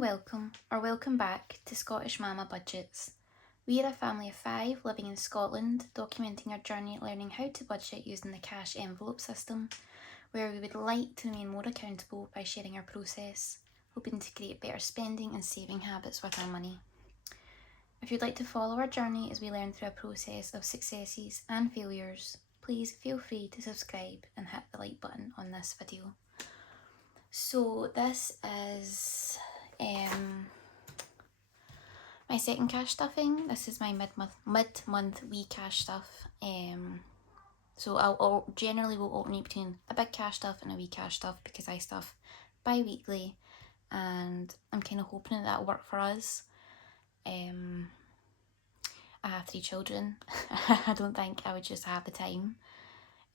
and welcome back to Scottish Mama Budgets. We are a family of 5 living in Scotland, documenting our journey learning how to budget using the cash envelope system, where we would like to remain more accountable by sharing our process, hoping to create better spending and saving habits with our money. If you'd like to follow our journey as we learn through a process of successes and failures, please feel free to subscribe and hit the like button on this video. So this is my second cash stuffing. This is my mid-month wee cash stuff. So I'll generally will alternate between a big cash stuff and a wee cash stuff because I stuff bi-weekly, and I'm kind of hoping that'll work for us. I have 3 children. I don't think I would just have the time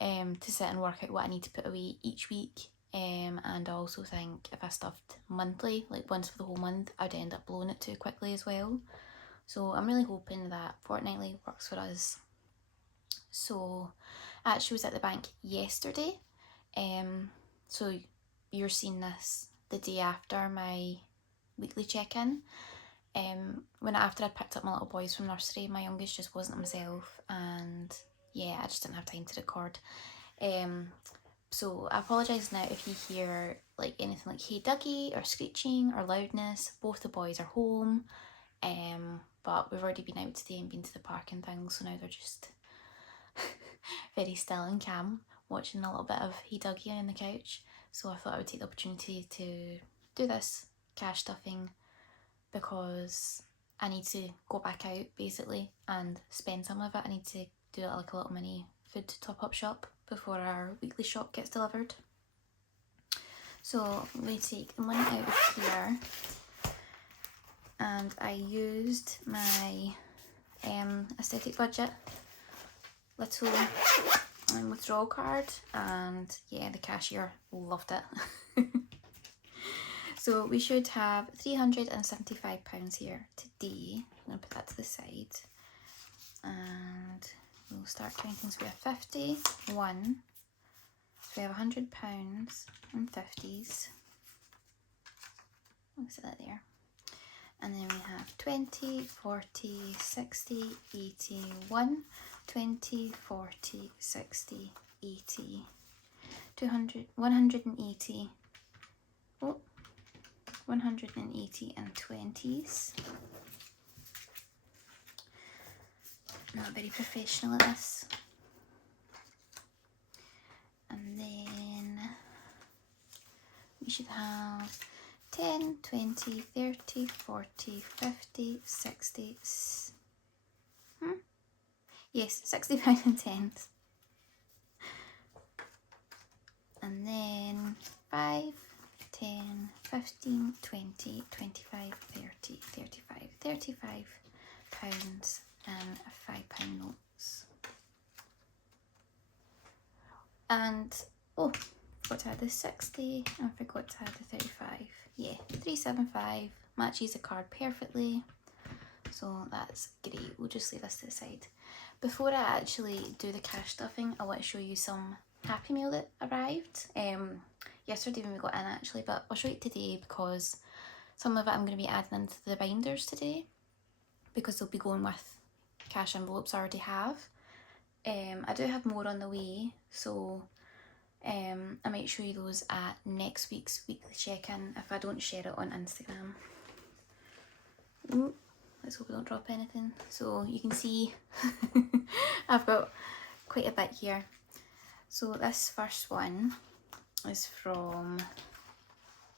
to sit and work out what I need to put away each week. And I also think if I stuffed monthly, like once for the whole month, I'd end up blowing it too quickly as well. So I'm really hoping that fortnightly works for us. So I actually was at the bank yesterday. So you're seeing this the day after my weekly check-in. After I'd picked up my little boys from nursery, my youngest just wasn't himself, and yeah, I just didn't have time to record. So I apologise now if you hear like anything like hey Dougie or screeching or loudness. Both the boys are home, but we've already been out today and been to the park and things, so now they're just very still and calm, watching a little bit of hey Dougie on the couch. So I thought I would take the opportunity to do this cash stuffing because I need to go back out basically and spend some of it. I need to do it like a little mini food top-up shop before our weekly shop gets delivered. So I'm going to take the money out of here, and I used my aesthetic budget little withdrawal card, and yeah, the cashier loved it. So we should have £375 here today. I'm going to put that to the side, and we'll start counting. So we have 50, 1, so we have £100 and 50s. I'll set that there. And then we have 20, 40, 60, 80, 1, 20, 40, 60, 80, 200, 180, 180 and 20s. Not very professional at this. And then we should have 10, 20, 30, 40, 50, 60, yes, £60 and 10s. And then 5, 10, 15, 20, 25, 30, 35, £35 and £5 notes. And I forgot to add the 60 and I forgot to add the 35. Yeah, 375 matches the card perfectly, so that's great. We'll just leave this to the side. Before I actually do the cash stuffing, I want to show you some Happy Meal that arrived yesterday when we got in actually, but I'll show you today because some of it I'm going to be adding into the binders today because they'll be going with cash envelopes I already have. I do have more on the way, so I might show you those at next week's weekly check-in if I don't share it on Instagram. Ooh, let's hope we don't drop anything. So you can see I've got quite a bit here. So this first one is from,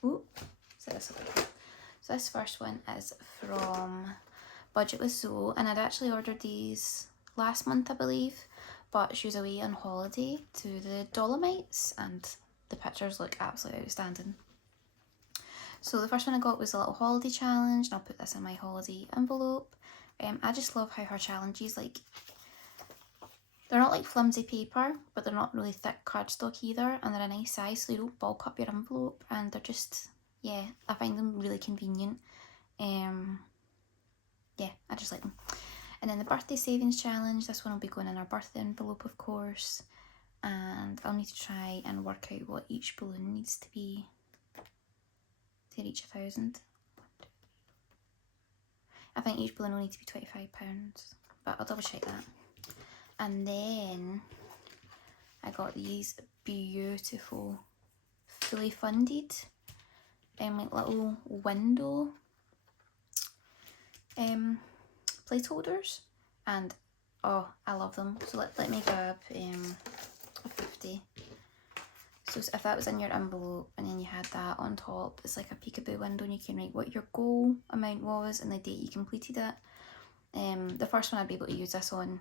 so this first one is from Budget with Zoe, and I'd actually ordered these last month I believe, but she was away on holiday to the Dolomites and the pictures look absolutely outstanding. So the first one I got was a little holiday challenge, and I'll put this in my holiday envelope. I just love how her challenges, like, they're not like flimsy paper, but they're not really thick cardstock either, and they're a nice size so they don't bulk up your envelope, and they're just, yeah, I find them really convenient. Yeah, I just like them. And then the birthday savings challenge, this one will be going in our birthday envelope of course, and I'll need to try and work out what each balloon needs to be to reach 1,000. 1, think each balloon will need to be £25, but I'll double check that. And then I got these beautiful, fully funded, like little window placeholders, and oh, I love them. So let me grab a 50. So if that was in your envelope and then you had that on top, it's like a peekaboo window and you can write what your goal amount was and the date you completed it. The first one I'd be able to use this on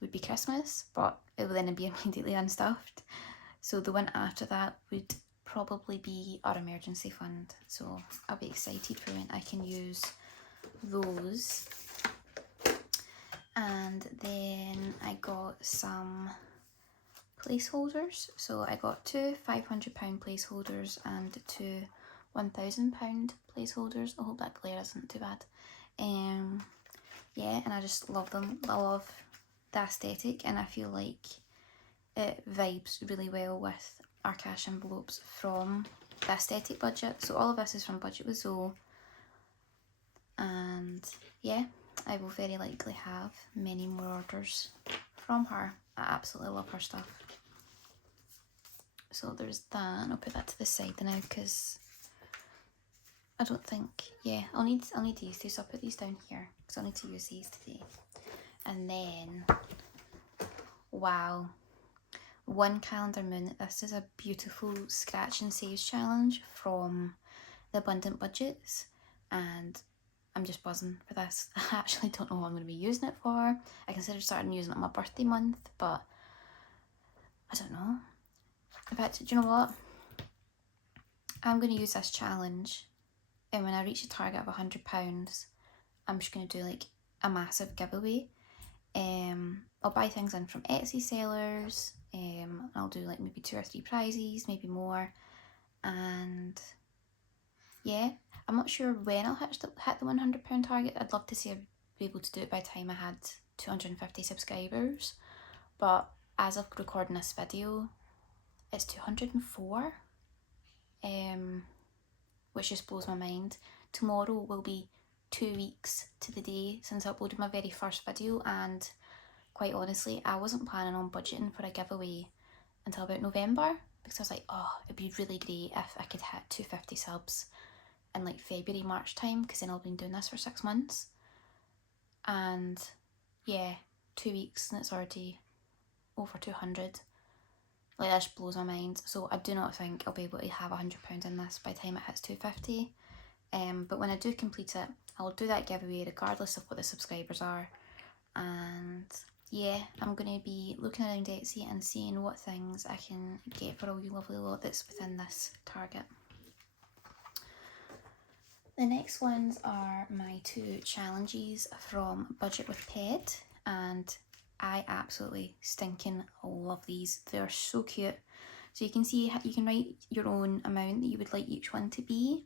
would be Christmas, but it would then be immediately unstuffed. So the one after that would probably be our emergency fund. So I'll be excited for when I can use those. And then I got some placeholders. So I got two £500 placeholders and two £1,000 placeholders. I hope that glare isn't too bad. Yeah, and I just love them. I love the aesthetic, and I feel like it vibes really well with our cash envelopes from the aesthetic budget. So all of this is from Budget with Zoe, and yeah, I will very likely have many more orders from her. I absolutely love her stuff. So there's that, and I'll put that to the side now because I don't think, yeah, I'll need these two, so I'll put these down here because I'll need to use these today. And then, wow, one calendar moon. This is a beautiful scratch and saves challenge from the Abundant Budgets, and I'm just buzzing for this. I actually don't know what I'm going to be using it for. I considered starting using it on my birthday month, but I don't know. In fact, do you know what? I'm going to use this challenge, and when I reach a target of £100, I'm just going to do like a massive giveaway. I'll buy things in from Etsy sellers. I'll do like maybe 2 or 3 prizes, maybe more. And yeah, I'm not sure when I'll hit the £100 target. I'd love to see I'd be able to do it by the time I had 250 subscribers. But as of recording this video, it's 204, which just blows my mind. Tomorrow will be 2 weeks to the day since I uploaded my very first video, and quite honestly, I wasn't planning on budgeting for a giveaway until about November, because I was like, oh, it'd be really great if I could hit 250 subs in like February, March time, because then I'll been doing this for 6 months. And yeah, 2 weeks and it's already over 200. Like, that just blows my mind. So I do not think I'll be able to have £100 in this by the time it hits 250. But when I do complete it, I'll do that giveaway regardless of what the subscribers are. And yeah, I'm going to be looking around Etsy and seeing what things I can get for a wee lovely lot that's within this target. The next ones are my 2 challenges from Budget with Ped, and I absolutely stinking love these. They're so cute. So you can see, you can write your own amount that you would like each one to be.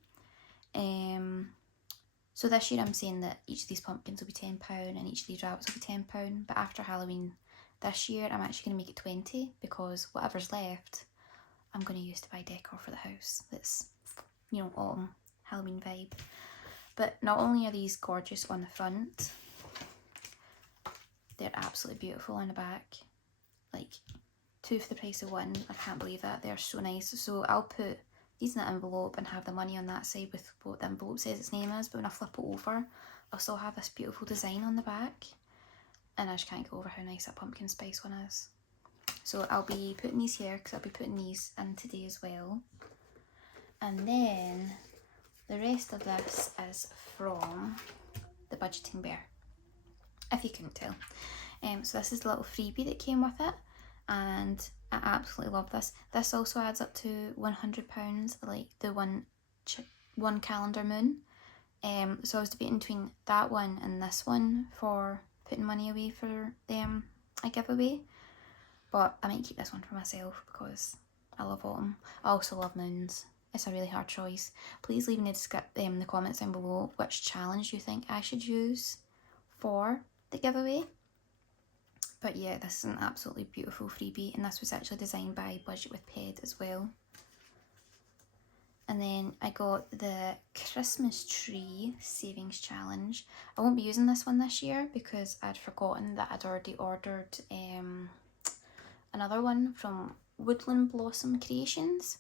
So this year I'm saying that each of these pumpkins will be £10 and each of these rabbits will be £10, but after Halloween this year I'm actually going to make it 20, because whatever's left I'm going to use to buy decor for the house that's, you know, autumn Halloween vibe. But not only are these gorgeous on the front, they're absolutely beautiful on the back. Like, 2 for the price of 1. I can't believe that. They're so nice. So I'll put these in an envelope and have the money on that side with what the envelope says its name is, but when I flip it over, I'll still have this beautiful design on the back, and I just can't get over how nice that pumpkin spice one is. So I'll be putting these here because I'll be putting these in today as well. And then the rest of this is from the Budgeting Bear, if you couldn't tell. So this is the little freebie that came with it, and I absolutely love this. This also adds up to £100, like the one calendar moon. So I was debating between that one and this one for putting money away for a giveaway, but I might keep this one for myself because I love autumn. I also love moons. It's a really hard choice. Please leave in the comments down below which challenge you think I should use for the giveaway. But yeah, this is an absolutely beautiful freebie, and this was actually designed by Budget with Ped as well. And then I got the Christmas tree savings challenge. I won't be using this one this year because I'd forgotten that I'd already ordered another one from Woodland Blossom Creations.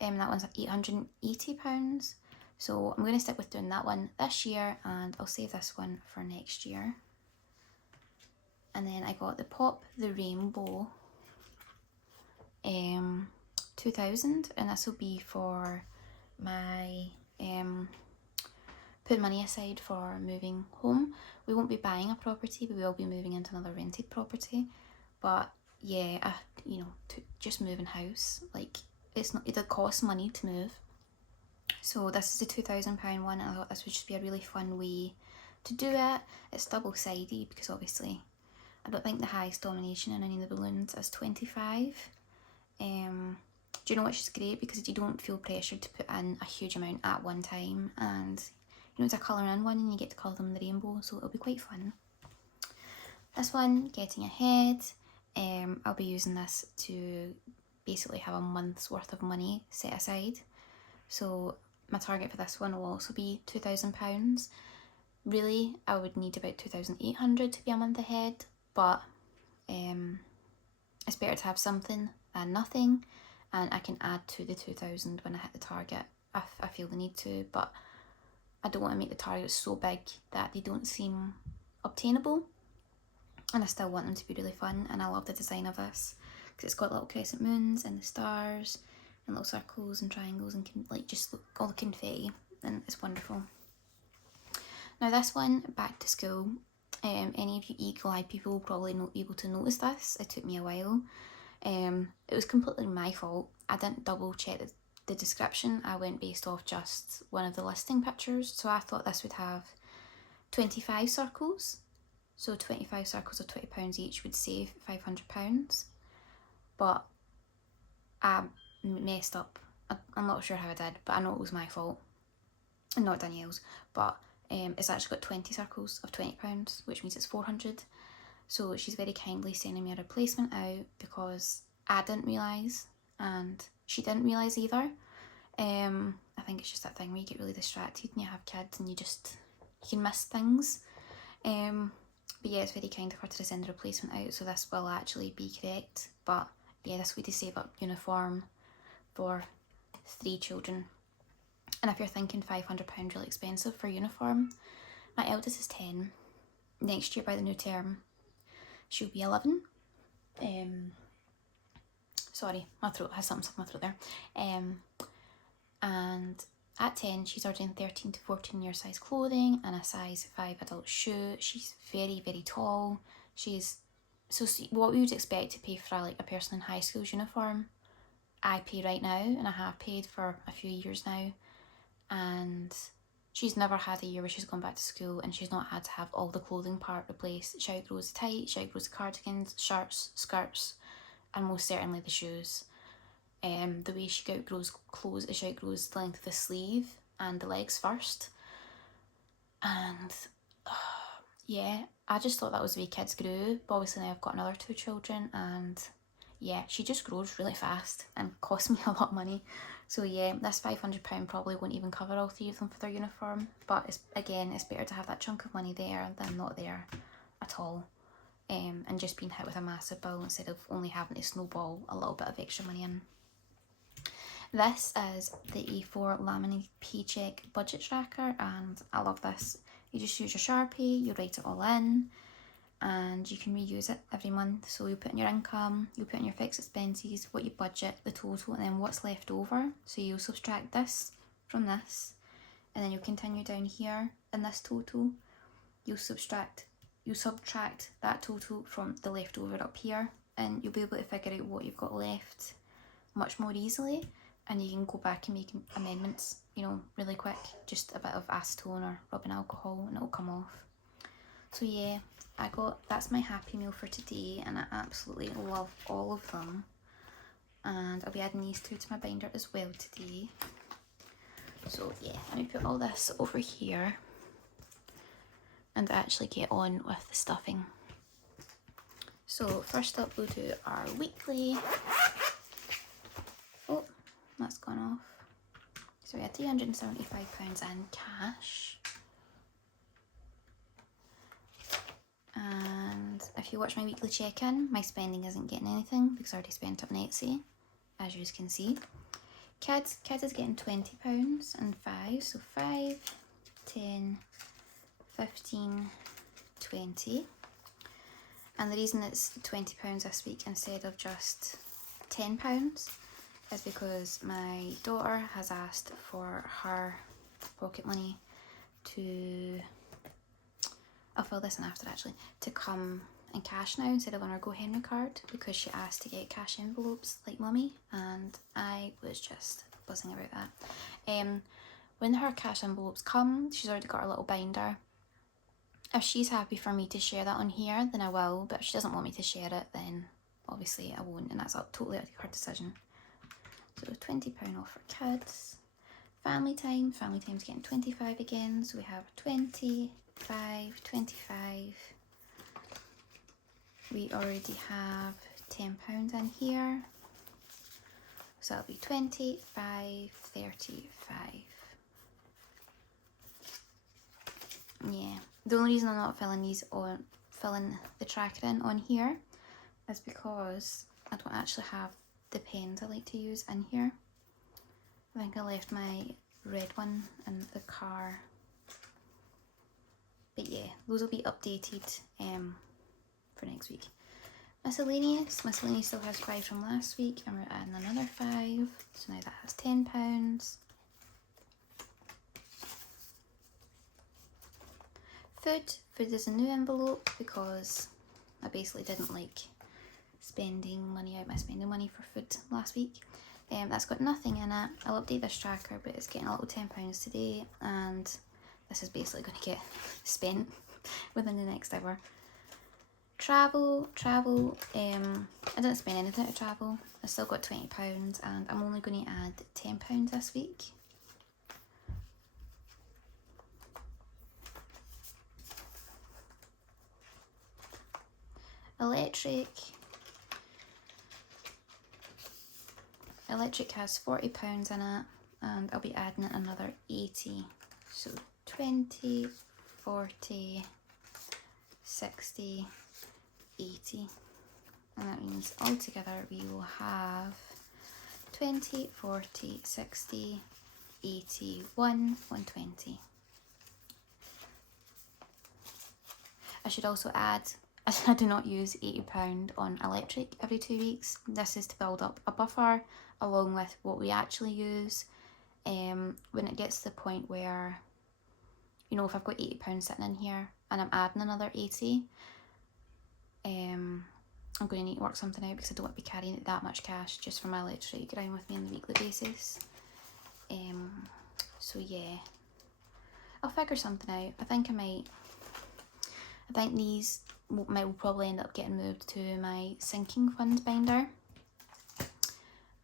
That one's £880. So I'm going to stick with doing that one this year, and I'll save this one for next year. And then I got the Pop the Rainbow 2000, and this will be for my put money aside for moving home. We won't be buying a property, but we will be moving into another rented property. But yeah, to just moving house, like it costs money to move. So this is the £2,000 one, and I thought this would just be a really fun way to do it. It's double-sided because obviously I don't think the highest domination in any of the balloons is 25. Do you know, which is great because you don't feel pressured to put in a huge amount at one time, and it's a colour in one and you get to colour them the rainbow, so it'll be quite fun. This one, Getting Ahead, I'll be using this to basically have a month's worth of money set aside. So my target for this one will also be £2,000. Really, I would need about 2,800 to be a month ahead, but it's better to have something than nothing, and I can add to the 2,000 when I hit the target if I feel the need to, but I don't want to make the targets so big that they don't seem obtainable, and I still want them to be really fun. And I love the design of this because it's got little crescent moons and the stars and little circles and triangles and just all the confetti, and it's wonderful. Now this one, back to school. Any of you eagle-eyed people will probably not be able to notice this. It took me a while. It was completely my fault. I didn't double check the description. I went based off just one of the listing pictures. So I thought this would have 25 circles. So 25 circles of £20 each would save £500. But I messed up. I'm not sure how I did, but I know it was my fault and not Danielle's. But it's actually got 20 circles of £20, which means it's 400. So she's very kindly sending me a replacement out because I didn't realise and she didn't realise either. I think it's just that thing where you get really distracted and you have kids and you can miss things. But yeah, it's very kind of her to send a replacement out, so this will actually be correct. But yeah, this way to save up uniform for 3 children. And if you're thinking £500 really expensive for uniform, my eldest is 10. Next year by the new term, she'll be 11. Sorry, my throat has something stuck in my throat there. And at 10, she's ordering 13 to 14 year size clothing and a size 5 adult shoe. She's very, very tall. What we would expect to pay for a person in high school's uniform, I pay right now, and I have paid for a few years now. And she's never had a year where she's gone back to school and she's not had to have all the clothing part replaced. She outgrows the tights, she outgrows the cardigans, shirts, skirts, and most certainly the shoes. The way she outgrows clothes is she outgrows the length of the sleeve and the legs first. And yeah, I just thought that was the way kids grew. But obviously now I've got another 2 children, and yeah, she just grows really fast and costs me a lot of money. So yeah, this £500 probably won't even cover all 3 of them for their uniform. But it's better to have that chunk of money there than not there at all. And just being hit with a massive bill instead of only having to snowball a little bit of extra money in. This is the A4 laminated paycheck budget tracker, and I love this. You just use your Sharpie, you write it all in, and you can reuse it every month. So you put in your income, you put in your fixed expenses, what you budget, the total, and then what's left over. So you'll subtract this from this, and then you'll continue down here in this total. You subtract that total from the leftover up here, and you'll be able to figure out what you've got left much more easily. And you can go back and make amendments, really quick. Just a bit of acetone or rubbing alcohol and it'll come off. So yeah, that's my Happy Meal for today, and I absolutely love all of them. And I'll be adding these 2 to my binder as well today. So yeah, let me put all this over here and actually get on with the stuffing. So first up we'll do our weekly. Oh, that's gone off. So we had £375 in cash. And if you watch my weekly check-in, my spending isn't getting anything because I already spent up on Etsy, as you can see. Kids is getting £20 and 5, so 5, 10, 15, 20. And the reason it's £20 this week instead of just £10 is because my daughter has asked for her pocket money to, I'll fill this in after actually, to come in cash now instead of on her GoHenry card, because she asked to get cash envelopes like mummy, and I was just buzzing about that. When her cash envelopes come, she's already got her little binder. If she's happy for me to share that on here, then I will, but if she doesn't want me to share it, then obviously I won't, and that's totally up to her decision. So £20 off for kids. Family time's getting 25 again, so we have 25, 25. We already have £10 in here, so that'll be 25, 35. Yeah, the only reason I'm not filling the tracker in on here is because I don't actually have the pens I like to use in here. I think I left my red one in the car. But yeah, those will be updated for next week. Miscellaneous still has 5 from last week, and we're adding another 5, so now that has £10. Food is a new envelope because I basically didn't like spending money for food last week. That's got nothing in it. I'll update this tracker, but it's getting a little £10 today, and this is basically going to get spent within the next hour. Travel, I didn't spend anything to travel. I still got £20, and I'm only going to add £10 this week. Electric has £40 in it, and I'll be adding another 80. So 20, 40, 60, 80. And that means altogether we will have 20, 40, 60, 80, 120. I should also add, I do not use £80 on electric every 2 weeks. This is to build up a buffer along with what we actually use. When it gets to the point where, you know, if I've got £80 sitting in here and I'm adding another 80, I'm going to need to work something out because I don't want to be carrying that much cash just for my electric around with me on a weekly basis. So yeah, I'll figure something out. I think these will probably end up getting moved to my sinking fund binder,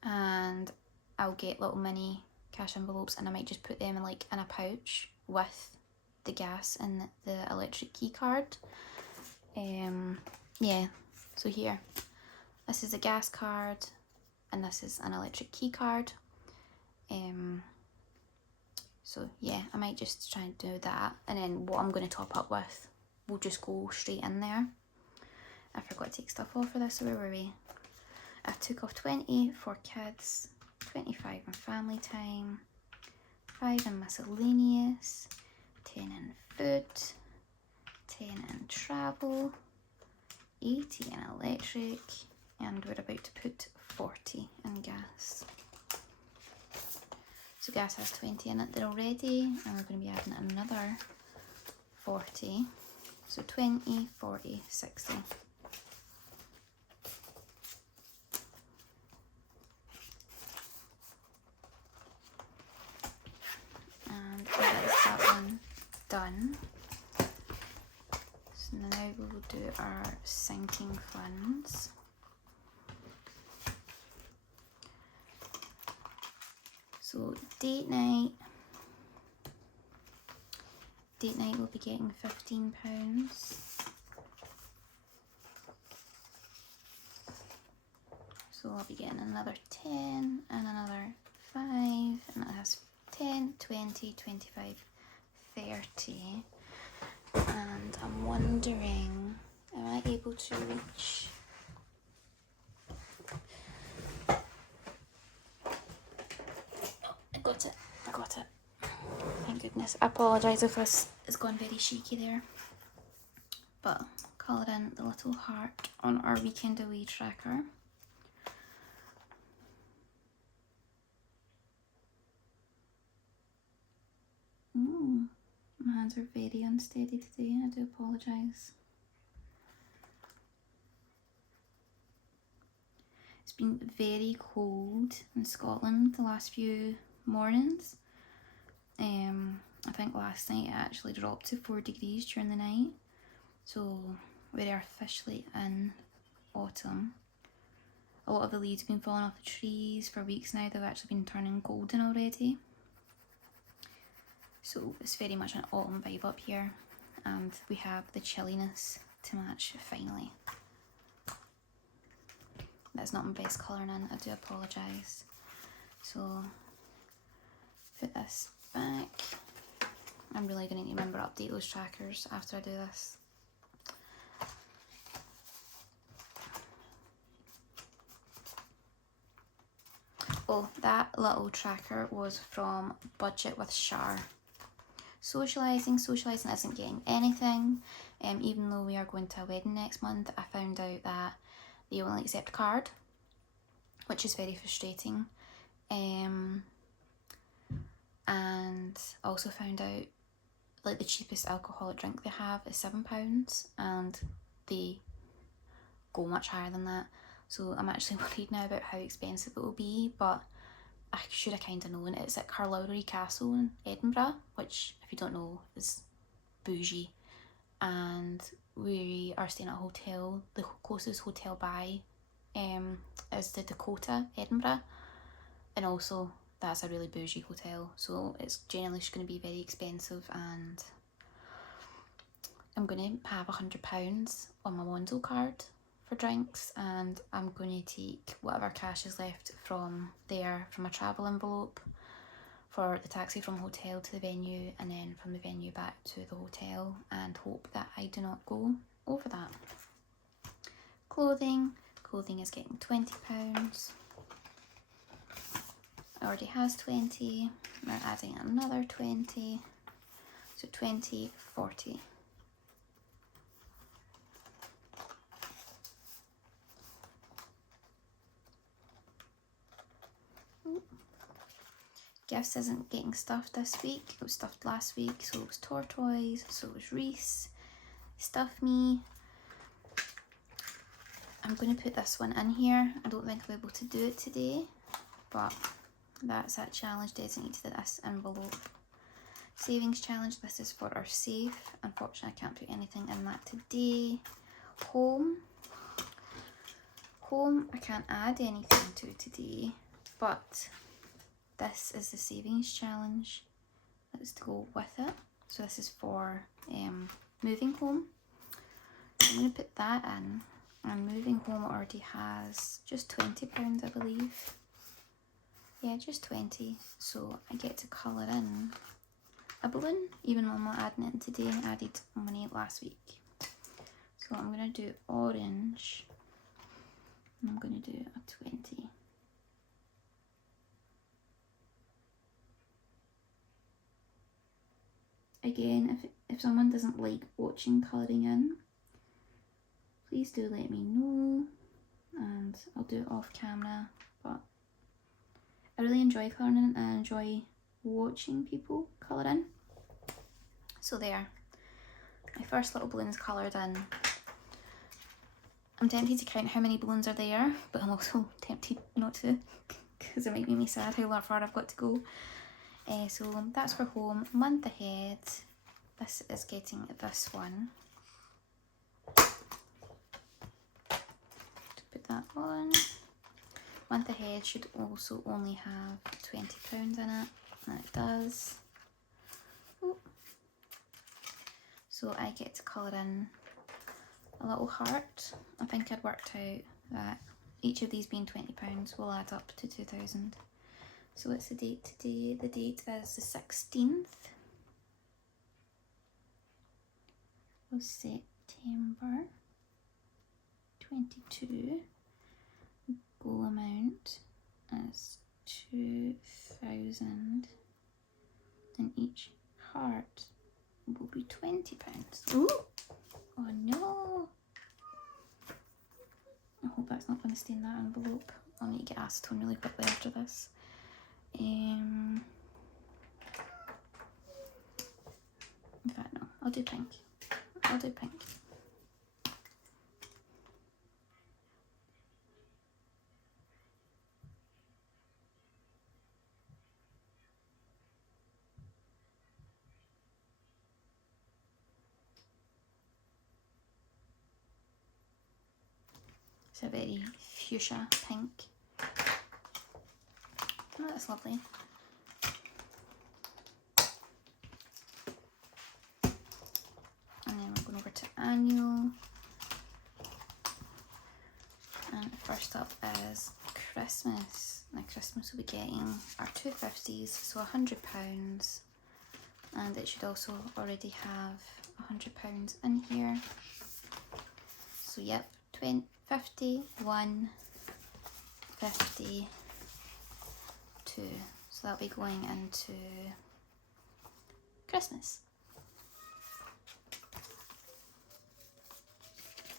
and I'll get little mini cash envelopes, and I might just put them in a pouch with the gas and the electric key card. Yeah, so here, this is a gas card and this is an electric key card. So yeah, I might just try and do that, and then what I'm going to top up with will just go straight in there. I forgot to take stuff off for this, so where were we? I took off 20 for kids, 25 in family time, 5 in miscellaneous, 10 in food, 10 in travel, 80 in electric, and we're about to put 40 in gas. So gas has 20 in it there already, and we're going to be adding another 40. So 20, 40, 60. And that is that one done. So now we will do our sinking funds. So date night will be getting £15. So I'll be getting another 10 and another 5, and that has 10, 20, 25, 30. And I'm wondering, am I able to reach? Oh, I got it. Thank goodness. I apologise if this has gone very shaky there. But colour in the little heart on our weekend away tracker. My hands are very unsteady today. I do apologise. It's been very cold in Scotland the last few mornings. I think last night it actually dropped to 4 degrees during the night. So we are officially in autumn. A lot of the leaves have been falling off the trees for weeks now. They've actually been turning golden already. So it's very much an autumn vibe up here. And we have the chilliness to match finally. That's not my best colouring in, I do apologise. So put this back. I'm really going to need to remember to update those trackers after I do this. Oh, that little tracker was from Budget with Shar. Socialising isn't getting anything. Even though we are going to a wedding next month, I found out that they only accept card, which is very frustrating. And I also found out like the cheapest alcoholic drink they have is £7 and they go much higher than that. So I'm actually worried now about how expensive it will be, but I should have kind of known. It's at Carlowry Castle in Edinburgh, which if you don't know is bougie. And we are staying at a hotel. The closest hotel by is the Dakota, Edinburgh. And also that's a really bougie hotel. So it's generally just going to be very expensive, and I'm going to have £100 on my Monzo card for drinks, and I'm going to take whatever cash is left from there from a travel envelope for the taxi from hotel to the venue, and then from the venue back to the hotel, and hope that I do not go over that. Clothing is getting £20. It already has 20. We're adding another 20, so 20, 40. Gifts isn't getting stuffed this week. It was stuffed last week, so it was Tortoise, so it was Reese, Stuff Me. I'm going to put this one in here. I don't think I'll be able to do it today, but that's that challenge designated to this envelope. Savings challenge, this is for our safe. Unfortunately, I can't put anything in that today. Home, I can't add anything to today, but this is the savings challenge that's to go with it. So this is for moving home. I'm going to put that in, and moving home already has just £20, I believe. Yeah, just 20. So I get to colour in a balloon, even though I'm not adding it in today. I added money last week. So I'm going to do orange, and I'm going to do a 20. Again, if someone doesn't like watching colouring in, please do let me know, and I'll do it off camera. But I really enjoy colouring in, and I enjoy watching people colour in. So there, my first little balloon's coloured in. I'm tempted to count how many balloons are there, but I'm also tempted not to, because it might make me sad how far I've got to go. So that's for home. Month ahead, this is getting this one. To put that on. Month ahead should also only have £20 in it, and it does. Ooh. So I get to colour in a little heart. I think I'd worked out that each of these being £20 will add up to 2,000. So what's the date today? The date is the 16th of September 22. Goal amount is 2,000 and each heart will be £20. Ooh! Oh no! I hope that's not going to stay in that envelope. I'll need to get acetone really quickly after this. In fact, no, I'll do pink. I'll do pink. It's a very fuchsia pink. Oh, that's lovely. And then we're going over to annual. And first up is Christmas. Now Christmas will be getting our 250s, so £100. And it should also already have £100 in here. So yep, 20, 50, 1, 50, 2. So that'll be going into Christmas.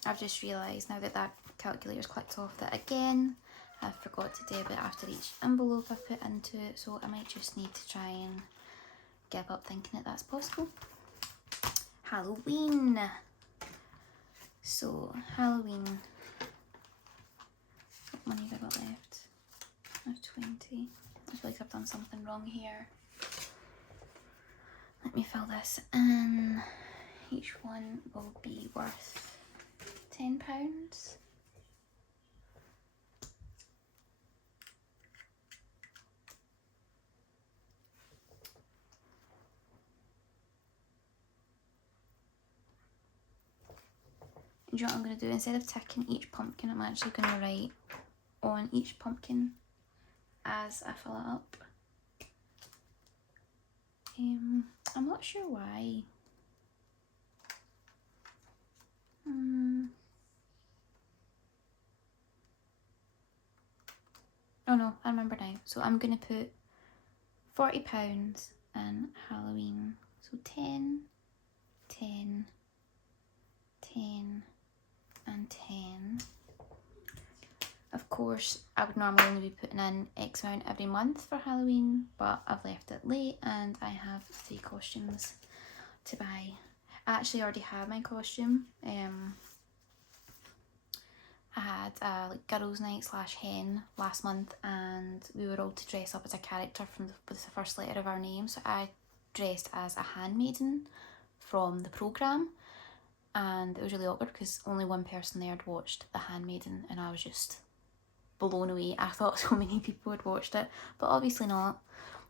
I've just realised now that that calculator's clicked off that again I forgot to debit after each envelope I put into it, so I might just need to try and give up thinking that that's possible. Halloween. So Halloween. What money have I got left? I have 20. I feel like I've done something wrong here. Let me fill this in. Each one will be worth £10. Do you know what I'm going to do? Instead of ticking each pumpkin, I'm actually going to write on each pumpkin as I fill it up. I'm not sure why. Oh no, I remember now. So I'm going to put £40 in Halloween. So 10, 10, 10 and 10. Of course, I would normally only be putting in X amount every month for Halloween, but I've left it late and I have 3 costumes to buy. I actually already have my costume. I had a like girls' night / hen last month, and we were all to dress up as a character from with the first letter of our name. So I dressed as a handmaiden from the programme, and it was really awkward because only one person there had watched The Handmaiden and I was just blown away. I thought so many people had watched it, but obviously not.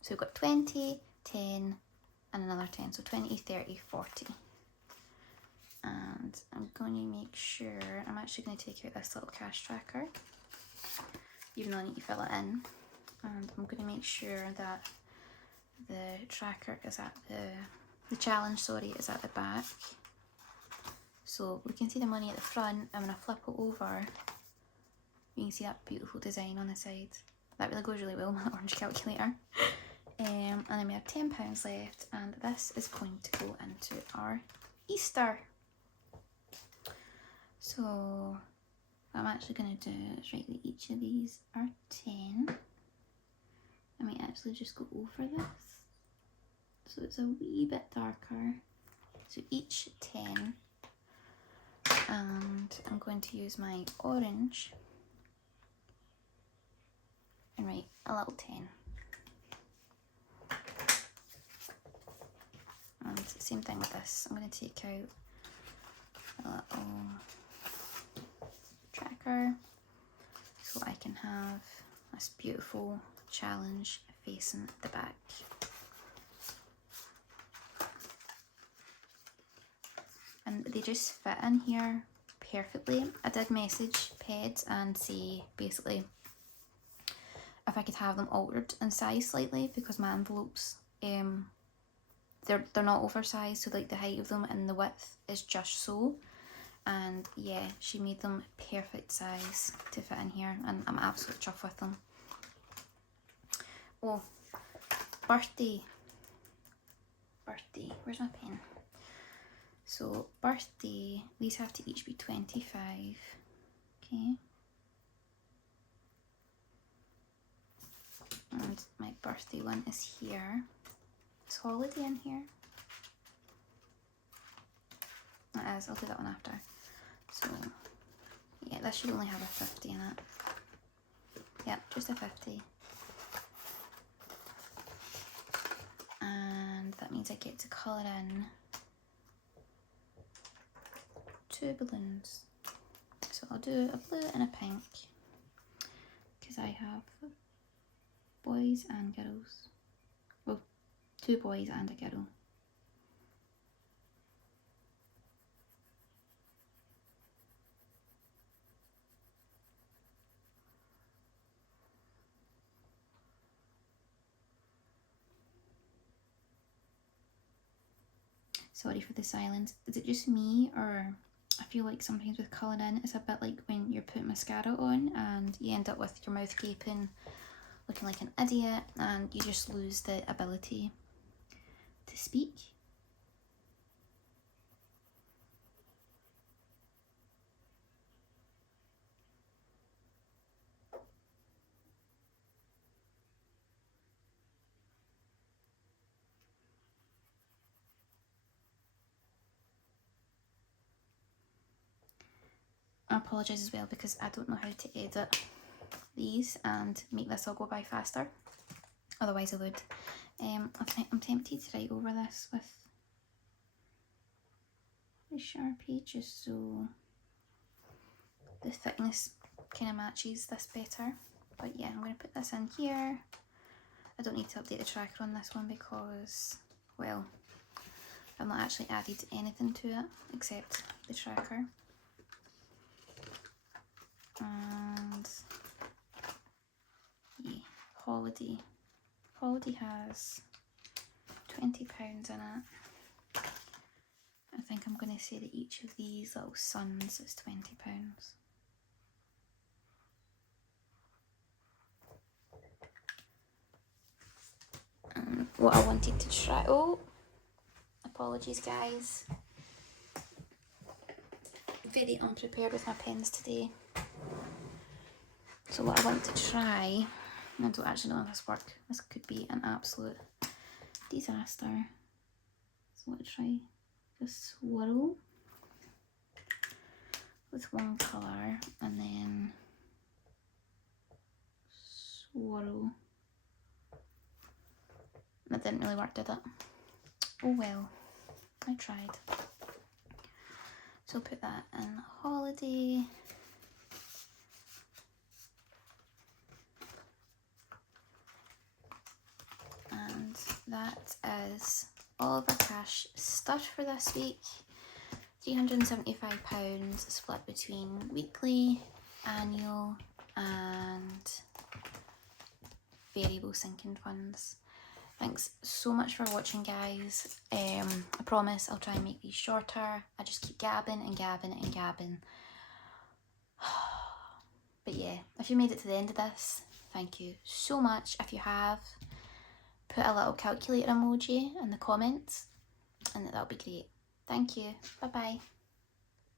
So we've got 20, 10 and another 10, so 20, 30, 40. And I'm going to make sure, I'm actually going to take out this little cash tracker, even though I need to fill it in. And I'm going to make sure that the tracker is at the challenge, sorry, is at the back. So we can see the money at the front, and when I flip it over, you can see that beautiful design on the side. That really goes really well with my orange calculator. And then we have £10 left, and this is going to go into our Easter. So what I'm actually going to do is write that each of these are 10. I might actually just go over this so it's a wee bit darker. So each 10, and I'm going to use my orange and write a little 10. And same thing with this. I'm going to take out a little tracker so I can have this beautiful challenge facing the back. And they just fit in here perfectly. I did message Peds and say basically if I could have them altered in size slightly, because my envelopes, they're not oversized, so like the height of them and the width is just so. And yeah, she made them perfect size to fit in here, and I'm absolutely chuffed with them. Oh, birthday, where's my pen? So birthday, these have to each be 25, okay? And my birthday one is here. Is holiday in here? It is, I'll do that one after. So yeah, this should only have a 50 in it. Yep, just a 50. And that means I get to colour in 2 balloons. So I'll do a blue and a pink, because I have boys and girls. Well, 2 boys and a girl. Sorry for the silence. Is it just me, or I feel like sometimes with colouring in, it's a bit like when you're putting mascara on and you end up with your mouth gaping, looking like an idiot, and you just lose the ability to speak. I apologise as well because I don't know how to edit these and make this all go by faster. Otherwise I would. I'm tempted to write over this with the Sharpie just so the thickness kind of matches this better. But yeah, I'm going to put this in here. I don't need to update the tracker on this one because, well, I've not actually added anything to it except the tracker. And yeah, holiday. Holiday has £20 in it. I think I'm going to say that each of these little suns is £20. What I wanted to try, oh, apologies guys. Very unprepared with my pens today. So what I want to try, and I don't actually know if this works, this could be an absolute disaster. So I want to try just swirl with one colour and then swirl. That didn't really work, did it? Oh well, I tried. So I'll put that in holiday. And that is all of our cash stuff for this week. £375 split between weekly, annual and variable sinking funds. Thanks so much for watching guys. I promise I'll try and make these shorter. I just keep gabbing and gabbing and gabbing. But yeah, if you made it to the end of this, thank you so much. If you have, put a little calculator emoji in the comments and that'll be great. Thank you. Bye bye.